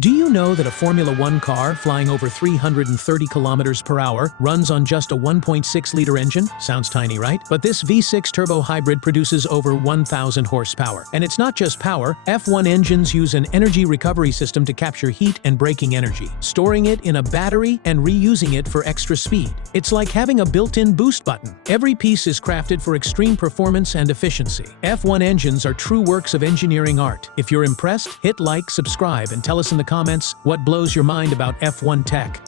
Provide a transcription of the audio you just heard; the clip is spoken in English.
Do you know that a Formula One car flying over 330 kilometers per hour runs on just a 1.6-liter engine? Sounds tiny, right? But this V6 turbo hybrid produces over 1,000 horsepower. And it's not just power. F1 engines use an energy recovery system to capture heat and braking energy, storing it in a battery and reusing it for extra speed. It's like having a built-in boost button. Every piece is crafted for extreme performance and efficiency. F1 engines are true works of engineering art. If you're impressed, hit like, subscribe, and tell us in the comments what blows your mind about F1 tech.